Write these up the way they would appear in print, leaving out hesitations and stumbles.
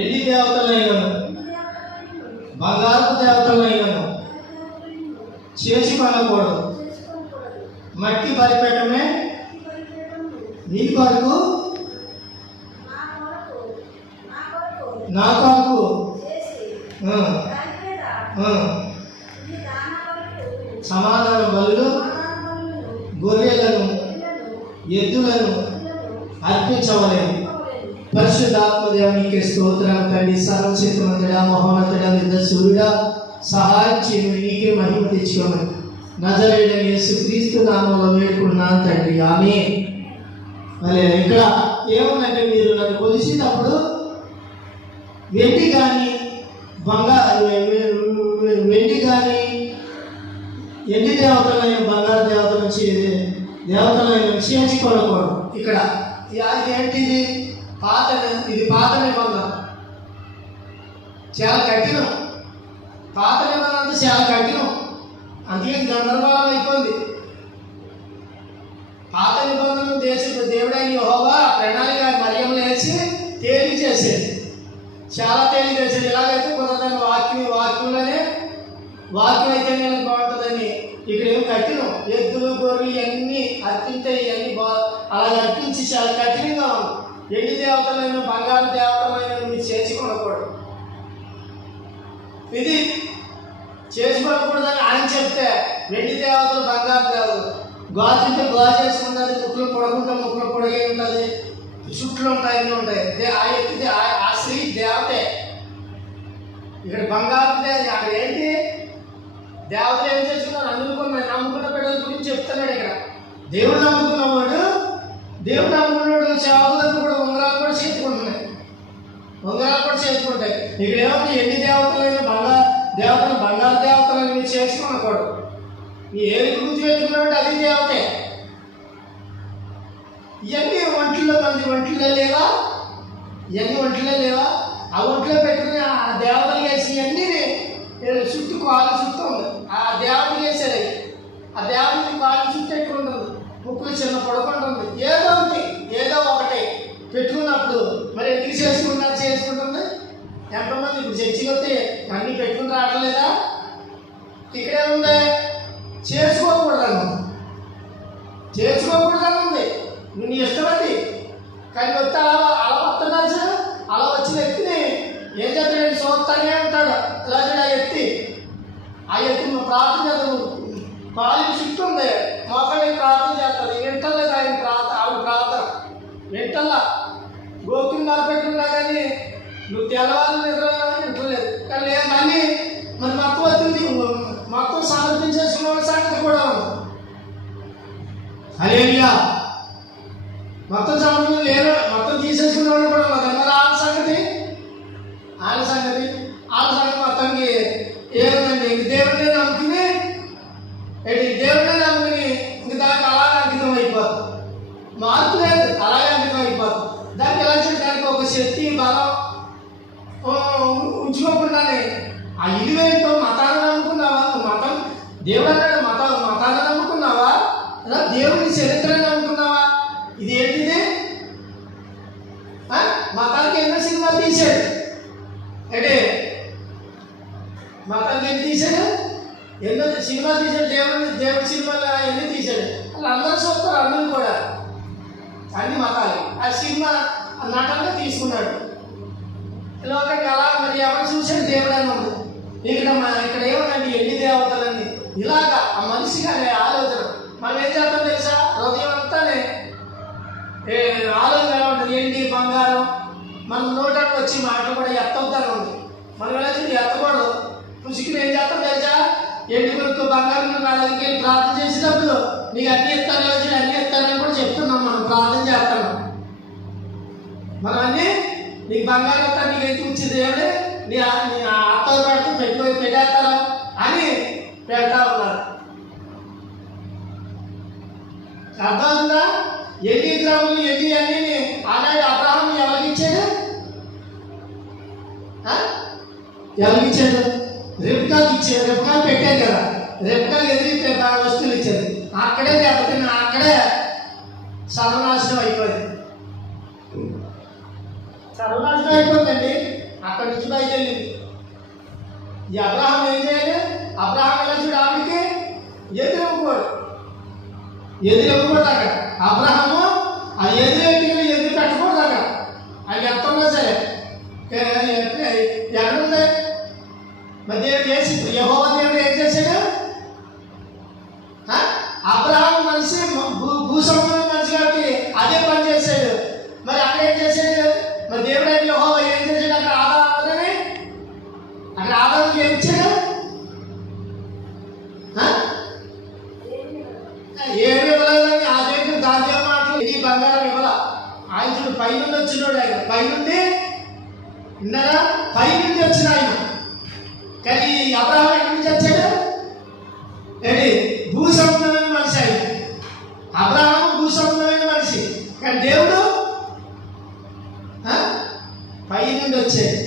ఎన్ని దేవతలైనను బంగారు దేవతలైనను చేసి కొనకూడదు. మట్టి బలిపీఠమే నీ కొరకు నా కొరకు సమాధాన బలులు గొర్రెలను ఎద్దులను అర్పించవలేదు. పరిశుద్ధాత్మ దేవునికి స్తోత్రం. తండ్రి సర్వశక్తిమంతుడా, మహోన్నతుడా, సూర్యుడా, సహాయం చేయమని నీకే మహిమ తెచ్చుకోమని నజరేయుడైన యేసుక్రీస్తు నామములో వేడుకున్నాను తండ్రి, ఆమేన్. మళ్ళీ ఇక్కడ ఏముందంటే, మీరు నన్ను కొలిసినప్పుడు వెండి కానీ వెండి కానీ ఎన్ని దేవతలైన బంగారు దేవతలైన చేర్చుకోకూడదు. ఇక్కడ ఏంటిది? ఇది పాత నిబంధన, చాలా కఠినం. పాత నిబంధన అంతా చాలా కఠినం, అందుకే గందరగోళం అయిపోయింది. పాత నిబంధన దేవుడైన యెహోవా ప్రణాళిక మరియంలో వేసి తేలిక చేసేది, చాలా తేలిక చేసేది. ఎలాగైతే కుదరదని వాక్యంలోనే వాక్యం అయితే నేను బాగుంటుందని ఇక్కడ ఏం కఠినం. ఎద్దులు గొర్రెలు ఇవన్నీ అర్పించే ఇవన్నీ అలాగే అర్పించి చాలా కఠినంగా ఉంది. ఎండి దేవతలైన బంగారు దేవతలైన మీరు చేసుకోకూడదు, ఇది చేసుకోకూడదని ఆయన చెప్తే, వెండి దేవతలు బంగారు దేవతలు గాజుంటే గాజు వేసుకుంటుంది, ముక్కులు పొడకుంటే ముక్కులు పొడిగే ఉంటుంది, చుట్లు ఉంటాయి, అన్నీ ఉంటాయి. ఆ ఎత్తితే ఆ స్త్రీ దేవతే. ఇక్కడ బంగారు అక్కడ ఏంటి? దేవతలు ఏం చేస్తున్నారు? నమ్ముకున్న బిడ్డల గురించి చెప్తున్నాడు ఇక్కడ. దేవుడు నమ్ముకున్నవాడు సేవకులకు కూడా ఉంగరాలు కూడా చేతుకుంటున్నాయి, ఇక్కడ ఏమన్నా ఎన్ని దేవతలైన బంగారు దేవతలను మీరు చేసుకోకూడదు. నీ ఏది గురించి పెట్టుకున్నాడు అది దేవతే. ఇవన్నీ ఒంట్లో లేవా? ఆ ఒంట్లో పెట్టుకుని ఆ దేవతలు వేసి ఇవన్నీ చుట్టూ కాలు చుట్టూ ఉంది. ఆ దేవతలు వేసేది, ఆ దేవతకి కాలు చుట్టూ పెట్టుకుంటుంది, ముక్కులు చిన్న పడుకుంటుంది. ఏదో ఒకటి పెట్టుకున్నప్పుడు మరి ఎందుకు చేసుకుంటుంది? ఎంతమంది ఇప్పుడు చర్చికి వస్తే అన్నీ పెట్టుకుని రావట్లేదా? ఇక్కడే ఉంది, చేసుకోకూడదని ఉంది. నీ ఇష్టమది. కానీ వస్తే అలా వస్తున్నాడు, అలా వచ్చిన ఎత్తిని ఏం చేస్తాడు? చూస్తానే ఉంటాడు. ఇలా ఆ ఎత్తి ప్రార్థన చేద్దాము, కాలు చుట్టూ ఉంది, మోకాళ్ళకి ప్రార్థన చేస్తుంది. వింటలేదు ఆయన ఆవిడ ప్రార్థన వింటల్లా. గోకుని మొదలుపెట్టుకున్నా కానీ నువ్వు తెల్లవారు నిద్ర వింటలేదు. కానీ మళ్ళీ మరి మొత్తం వచ్చింది, మొత్తం సమర్పించేసుకున్న సంగతి కూడా ఉంది. హల్లెలూయా. మొత్తం సమర్పణ లేరు, మొత్తం తీసేసుకున్న వాళ్ళు కూడా ఉన్నారు. మరి వాళ్ళ సంగతి మొత్తానికి ఏముందండి? దేవుడినే నమ్ముకుని ఇంక దానికి అలాగే అంకితం అయిపోతుంది. మార్పు లేదు, అలాగే అంకితం అయిపోతుంది. దానికి ఎలా చేయడానికి ఒక శక్తి బలం ఉంచుకోకుండానే ఆ ఇలువేంటో మతాన్ని నమ్ముకున్నావా? మతం దేవుడు అన్నాడు, మతాన్ని నమ్ముకున్నావా? అలా దేవుని చరిత్రని నమ్ముకున్నావా? ఇది ఏంటిది? మతానికి ఎన్నో సినిమాలు తీశాడు. అంటే మతానికి ఎన్ని తీశాడు? ఎన్నో సినిమాలు తీశాడు. దేవుడి సినిమాలు ఎన్ని తీశాడు. అలా అందరూ చూస్తారు, అందరూ కూడా అన్ని మతాలు ఆ సినిమా నటనగా తీసుకున్నాడు. లోకానికి అలా మరి ఎవరు చూశాడు? దేవుడు అని ఉంది. ఇక్కడ ఏమన్నాడు? ఎన్ని దేవతలన్నీ ఇలాగా ఆ మనిషిగా ఆలోచన. మనం ఏం చేస్తాం తెలుసా? హృదయం అంతానే ఆలోచన ఎలా ఉంటుంది? ఎండి బంగారం మన నోటకు వచ్చి మాటలు కూడా ఎత్తవుతానే ఉంది. మనం ఎలా ఎత్తకూడదు. పుసికిని ఏం చేస్తాం తెలుసా? ఎండి కొరకు బంగారం నా దగ్గరికి వెళ్ళి ప్రార్థన చేసేటప్పుడు నీకు అన్ని ఎత్తానని కూడా చెప్తున్నాం. మనం ప్రార్థన చేస్తున్నాం. మనం అన్నీ నీకు బంగారం ఎత్తాను, నీకు ఎత్తి వచ్చింది దేవుడే, నీ అత్తలు పెడుతూ పెట్టేస్తారా అని పెడతా ఉన్నారు. అర్థమవుతుందా? ఎన్ని గ్రాములు ఎన్ని అన్ని ఆనాడు అబ్రహాం ఎవరికిచ్చాడు? రెప్కాకి ఇచ్చాడు. రెప్కాలు పెట్టారు కదా, రెప్కాలు ఎదిరి వస్తువులు ఇచ్చారు. అక్కడే దెబ్బతిన్నా, అక్కడే సర్వనాశనం అయిపోయింది. సర్వనాశనం అయిపోతుందండి. అక్కడి నుంచి బయలుదేరింది. ఈ అబ్రహాం ఏం చేయాలి? అబ్రహాం ఎలా చూడు ఆవిడికి ఎదురవ్వకూడదు అక్కడ. అబ్రహాము ఆ ఎదురు పెట్టకూడదు అక్కడ. అది ఎంత ఉన్నా సరే ఎక్కడుంది? మరి దేవుడు చేసి యెహోవా దేవుడు ఏం చేశాడు? అబ్రహాం మనిషి భూసంబంధం మనిషి కాబట్టి అదే పని చేశాడు. మరి అక్కడ ఏం చేశాడు? మరి దేవుడు అయితే యెహోవా ఏం చేశాడు? అక్కడ ఆదాముకి ఏమి ఇచ్చాడు? ఏమి ఇవ్వలేదని ఆ దేవుడు దాని మాటలు ఈ బంగారం ఇవ్వాల. ఆయన చూడు పైనుండి వచ్చినాడు. ఆయన పైనుండి విన్నారా? పైనుండి వచ్చిన ఆయన. కానీ అబ్రహాం ఎక్కడి నుంచి వచ్చాడు? ఏంటి? భూసంబంధమైన మనిషి ఆయన. అబ్రహాం భూసంబంధమైన మనిషి, కానీ దేవుడు పై నుండి వచ్చేది.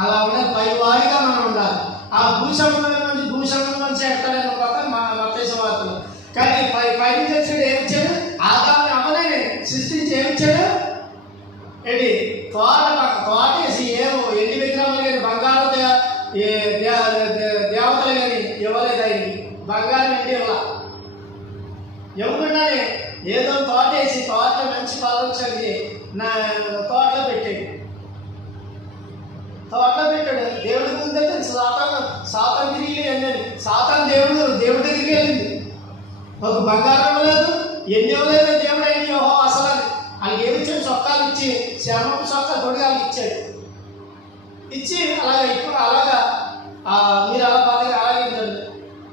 అలా ఉండాలి, పై వారిగా మనం ఉండాలి. ఆ భూసంబంధమైన మనిషి ఎక్కడైనా కొత్త మత్తయి వార్తలు. కానీ పై నుంచి వచ్చాడు. ఏమిచ్చాడు? ఆదాముని అమ్మనే సృష్టించి ఏమిచ్చాడు? ఏంటి? తోటేసి ఏమో ఎండి విగ్రహాలు కానీ బంగారు దేవతలు కానీ ఇవ్వలేదు. ఆయనకి బంగారం ఎండి ఇవ్వాల. ఎవరున్నానే ఏదో తోటేసి తోటలో మంచి ఫలం చదివి నా తోటలో పెట్టాడు. దేవుడి ముందే తెలుసు. సాతాను తిరిగి వెళ్ళాను. సాతాను దేవుడి దగ్గరికి వెళ్ళింది. ఒక బంగారం లేదు, ఎన్ని ఇవ్వలేదు దేవుడు. అయిన యెహోవా అసలు వాళ్ళకి ఏమి ఇచ్చాడు? చొక్కాలు ఇచ్చి శర్మపు చొక్కా తొడిగాలకు ఇచ్చాడు. ఇచ్చి అలాగా ఇప్పుడు అలాగా మీరు అలా పదవి అలాగించండి.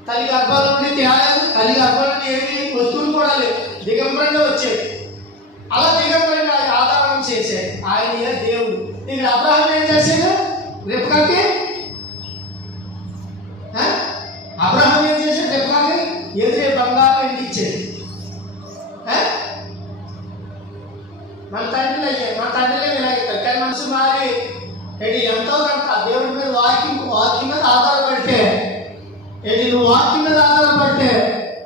తల్లి గర్భాల నుండి తేలేదు. తల్లి గర్భాల నుండి ఏమి వస్తువులు కూడా లేదు. దిగంబరంగా వచ్చాడు. అలా దిగంబరంగా ఆదారం చేశాడు. ఆయన దేవుడు. ఇక్కడ అబ్రహాం ఏం చేశాడు? రెబ్కాకి అబ్రహాం ఏం చేశాడు? రెబ్కాకి ఎదురే బంగారం ఇంటికి ఇచ్చాడు. మన తండ్రిలే ఇలాగెత్తారు. కానీ మనసు మారి ఎంతో కనుక దేవుడి మీద వాక్యం మీద ఆధారపడితే నువ్వు వాక్యం మీద ఆధారపడితే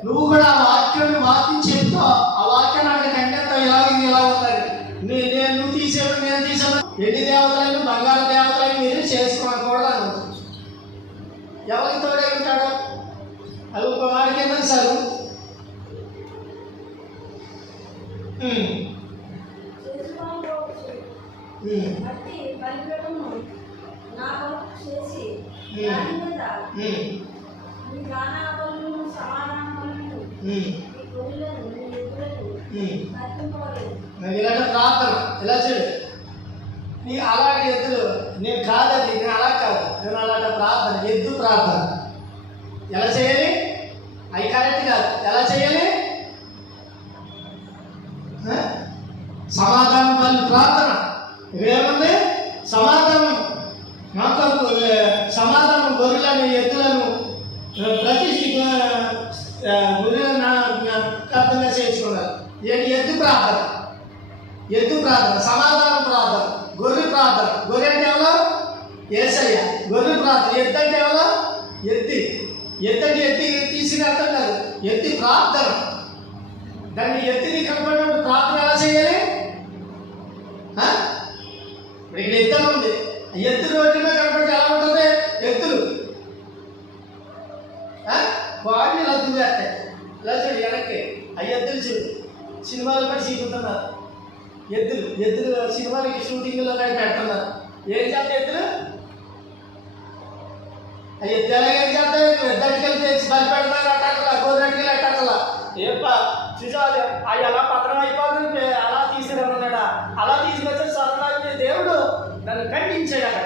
నువ్వు కూడా ఆ వాక్యం చెప్తావు. ఆ వాక్యాన్ని అక్కడ కంటెంతో ఇలా అవుతాయి. నువ్వు తీసేవాడు, నేను తీసేవాడు. ఎండి దేవతలను బంగారు దేవతలను మీరు చేసుకోకూడదు. ఎవరికి తోడే ఉంటాడు? అది ఒక వాడికి ఎందుకు సార్? ఇలాంటి ప్రార్థన ఇలా చూడు. నీ అలాంటి ఎద్దులు నేను కాదండి, నేను అలా కాదు, నేను అలాంటి ప్రార్థన ఎద్దు ప్రార్థన ఎలా చేయాలి? అవి కరెక్ట్ కాదు. ఎలా చేయాలి? సమాధానం వాళ్ళ ప్రార్థన. ఇక్కడ ఏముంది? సమాధానం గొర్రెలను ఎద్దులను ప్రతిష్ఠి గొర్రెలను అర్థంగా చేసుకున్నారు. ఎద్దు ప్రార్థన, సమాధానం ప్రార్థన, గొర్రె ప్రార్థన. గొర్రె అంటే ఎవరో? యేసయ్య. గొర్రె ప్రార్థన. ఎద్దు అంటే ఎవరో? ఎత్తి తీసిన అర్థం కాదు. ఎత్తి ప్రార్థన. దాన్ని ఎత్తిని కనపడినప్పుడు ప్రార్థన ఎలా చేయాలి? ఇక్కడ ఎద్దులు ఉంది. ఎత్తు రోడ్డు మీద కనపడితే ఎలా ఉంటుంది? ఎత్తులు వాడిని ఇలా దువ్వేస్తాయి. ఇలా చూడు వెనక్కి. ఆ ఎద్దులు చూడు సినిమాలు బట్టి చీకుతున్నారు. ఎద్దులు సినిమాలకి షూటింగ్లో కానీ పెడుతున్నారు. ఏం చేస్తాయి ఎద్దులు? ఆ ఎద్దు ఎలాగేం చేస్తాయి? ఎద్దటికెళ్తే బలి పెడతారు. అట్టకలా గోరెడ్డిలు అట్టకలా ఏప చూసాలి. అవి అలా పత్రం అయిపోతుంది. అలా తీసుకురమ్మన్నాడా? అలా తీసుకొచ్చే సరళ దేవుడు దాన్ని ఖండించాడు. అక్కడ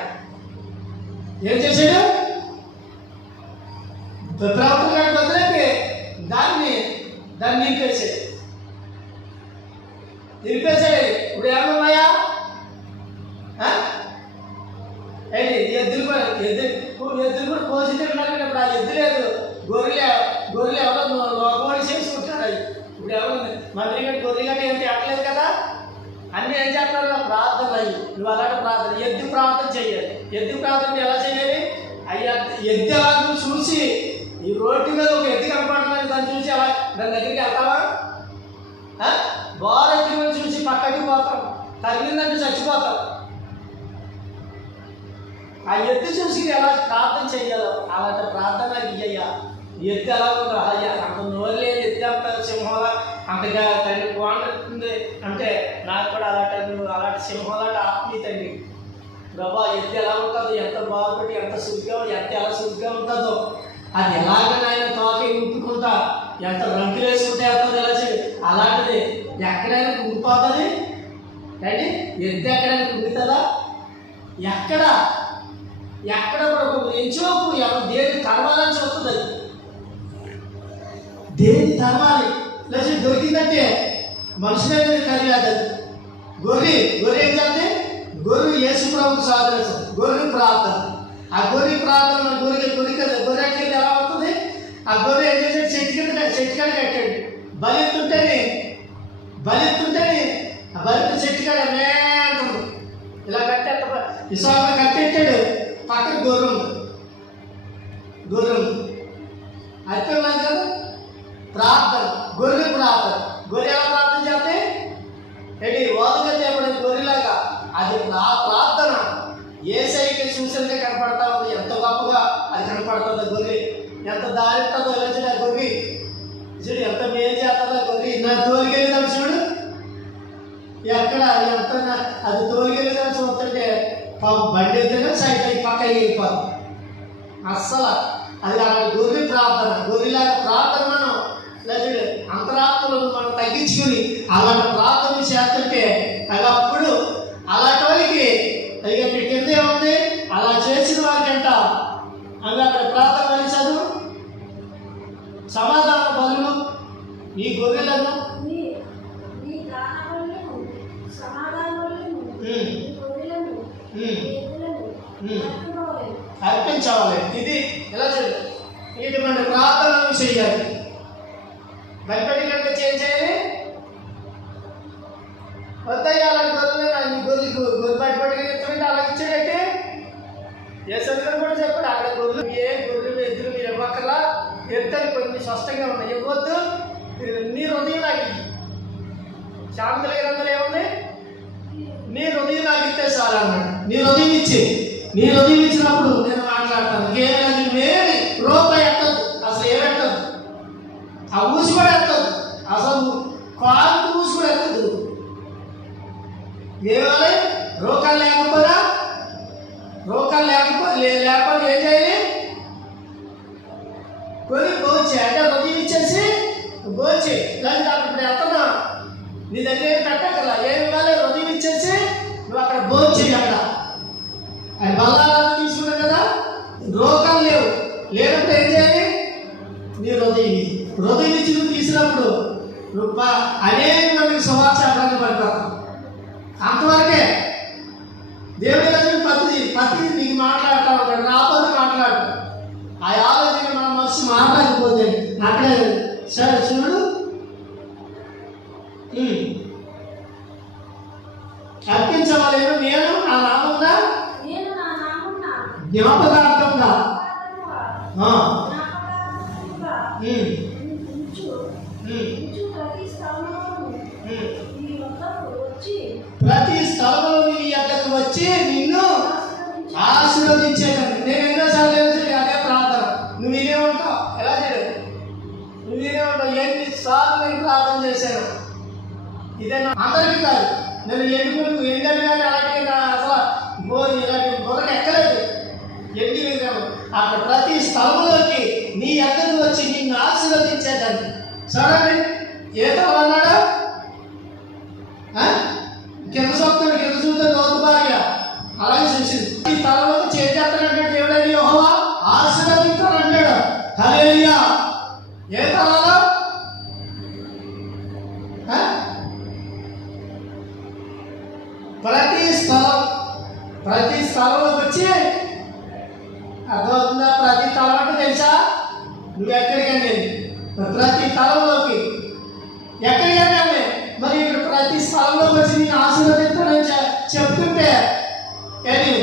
ఏం చేశాడు? ప్రవర్తన వదిలేపి దాన్ని నిలిపేశాడు. ఇప్పుడు ఏమన్నాయా? ఎద్దులు కూడా కోసి తింటున్నారు. ఇప్పుడు ఆ ఎద్దు లేదు. గొర్రెలు ఎవరో లోకమని చేసుకుంటారు. అవి ఇప్పుడు ఎవరు మంత్రి గట్టి గొర్రె గట్టి ఏం తిట్టలేదు కదా. అన్నీ ఏం చేస్తున్నారు? ప్రార్థన. అయ్యి నువ్వు అలాంటి ప్రార్థన ఎద్దు ప్రార్థన చేయాలి. ఎద్దు ప్రార్థన ఎలా చేయాలి? అయ్యా ఎద్దు ఎలా చూసి ఈ రోడ్డు మీద ఒక ఎద్దు కనపడుతుంది, దాన్ని చూసి అలా దాని దగ్గరికి వెళ్తావా? బాగా ఎద్దు చూసి పక్కకి పోతాం. తగిలిందంటే చచ్చిపోతాం. ఆ ఎత్తు చూసి ఎలా ప్రార్థన చేయాలో అలాంటి ప్రార్థన ఇయ్యయ్యా. ఎత్తి ఎలా ఉందో అయ్యా, అంత నోరు లేదు, ఎత్తి అంత సింహంలా అంతగా తండ్రి బాగుంటుంది అంటే నాకు కూడా అలాంటి సింహంలాంటి ఆత్మీయ తండ్రి ప్రభా. ఎత్తి ఎలా ఉంటుందో, ఎంత బాగుపడి ఎంత సుగ్గా, ఎంత ఎలా సుగ్గా ఉంటుందో అది ఎలాగ నాయన తోక ఉప్పుకుంటా ఎంత రంగులు వేసుకుంటే వెళ్తుంది ఎలా చేయాలి అలాంటిది ఎక్కడైనా కుంగిపోతుంది అండి. ఎద్దు ఎక్కడైనా కుంగుతుందా? ఎక్కడ కూడా ఎంచోపు దేని తరమాలని చూస్తుంది. అది దేని తరమాలి లేచి దొరికిందంటే మనుషులైన కలిగి అది గొర్రె ఏంటంటే గొర్రె యేసు ప్రభుకు సాధన, గొర్రె ప్రార్థన. ఆ గొర్రె ప్రార్థన గొర్రెకి ఎలా అవుతుంది? ఆ గొర్రె ఏం చేశాడు? చెట్టు కాడ కట్టాడు. బలెత్తుంటేనే ఆ బలిత చెట్టు కాడ మేంటుంది ఇలా కట్టేట విశాఖ కట్టెట్టాడు. పక్కన గొర్రె అర్థం లేదు కదా. ప్రార్థన గొర్రె ఎలా ప్రార్థన చేస్తే ఏంటి ఓదగా చేయబడే గొర్రెలాగా అది ప్రార్థన ఏసైకి చూసితే కనపడతా ఉంది. ఎంత గొప్పగా అది కనపడుతుంది. గొర్రె ఎంత దారిస్తుందో ఎలా చూడ గొర్రె చూడు, ఎంత మేలు చేస్తుందో గొర్రె. నా తోలికెళ్ళిదాం చూడు, ఎక్కడ ఎంత అది తోలికెళ్ళిదాం చూస్తుంటే బండి వెళ్తేనే సైకిల్ పక్క వెళ్ళిపోదు అస్సలు. అది అలాంటి గొర్రె ప్రార్థన. గొర్రెలాగా ప్రార్థన మనం చూడు అంతరాత్మలను మనం తగ్గించుకుని అలాంటి ప్రార్థన చేస్తుంటే అప్పుడు అలాంటి వాళ్ళకి ఇక కింద ఏముంది అలా చేసిన వారికంట అవి అక్కడ ప్రార్థన కలిసారు సమాధాన బలులు ఈ గొర్రెలను అర్పించవాలి. ఇది ఎలా చేయాలి? ఇటువంటి ప్రార్థనలు చేయాలి. భయపడి కనుక చేయాలి. వద్దయ్యాలని గొర్రెలు భయపడి అలా ఇచ్చాడంటే ఏ సరిగ్గా కూడా చెప్పాడు. అక్కడ గొర్రెలు ఎద్దులు మీరు ఇవ్వకల్లా ఎత్తని కొన్ని స్పష్టంగా ఉన్నాయి. ఇవ్వద్దు, నీ హృదయం నాకు శాంతుల గ్రంథాలు ఏముంది? నీ హృదయం నాకు ఇస్తే చాలా అన్నాడు. నీ హృదయం ఇచ్చినప్పుడు నేను మాట్లాడతాను. ఏమి రూపాయి ఎట్టదు, అసలు ఏమెట్టదు. ఆ ఊసి కూడా ఎట్టదు, అసలు కాలు ఊసి కూడా ఎట్టదు. ఏవాలి రోకాలు లేకపోతే ఏం చేయాలి? కొని భోంచే అంటే హృదయం ఇచ్చేసి భోంచే. లేకపోతే అప్పుడు ఎత్తనా నీ దగ్గర పెట్టగల ఏమి ఇవ్వాలి? హృదయం ఇచ్చేసి నువ్వు అక్కడ భోంచేయి. అక్కడ అది బల్లాలను తీసుకున్నావు కదా, రోగాలు లేనప్పుడు ఏం చేయాలి? నీ హృదయం ఇచ్చి నువ్వు తీసినప్పుడు నువ్వు అనేక మందికి సువార్త పడిపోతావు. అంతవరకే దేవుడి ప్రతి నీకు మాట్లాడుతూ ఉంటాడు. రాబోదు మాట్లాడు. ఆ ఆలోచన మన మనసు మాట్లాడిపోతే అక్కడే సరే చూడు అర్పించవాలేను నేను నా నామంగా జ్ఞాపకార్థంగా ప్రతి స్థలంలో నీ యొక్కకు వచ్చి నిన్ను ఆశీర్వదించేదండి. నేను ఎన్నోసార్లు అదే ప్రార్థన. నువ్వు ఇదే ఉంటావు. ఎలా చేయదు? నువ్వు ఇదే ఉంటావు. ఎన్నిసార్లు నేను ప్రార్థన చేశాను. ఇదే అందరికీ కాదు. నేను ఎండని కానీ అలాంటి అసలు ఇలాంటి బుర్రకు ఎక్కలేదు. ఎండి విగ్రహం అక్కడ ప్రతి స్థలంలోకి నీ ఎక్కడికి వచ్చి నిన్ను ఆశీర్వదించేదాన్ని. సరే ఏ తలం అన్నాడు? కింద చూస్తాడు గౌతు భార్య అలాగే చూసింది. ఈ తలలో చేసేస్తానంటే దేవుడని యెహోవా ఆశీర్వదించాడు అన్నాడు. హల్లెలూయా. ఏ తలలో? ప్రతి స్థలంలోకి వచ్చి అర్థమవుతుందా? ప్రతి తలం అంటే తెలుసా? నువ్వు ఎక్కడికండి? ప్రతి తలంలోకి ఎక్కడికైనా మరి ఇక్కడ ప్రతి స్థలంలోకి వచ్చి నేను ఆశీర్వదిస్తానని చెప్తుంటే కానీ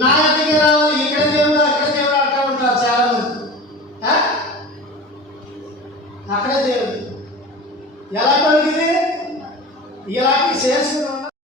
నా దగ్గర రావాలి, ఇక్కడ దేవుడు అక్కడ దేవుడు అంటూ ఉంటారు చాలా మంది. అక్కడే దేవుడు ఎలా కలిగింది? ఇలాంటి చేసుకున్నాం.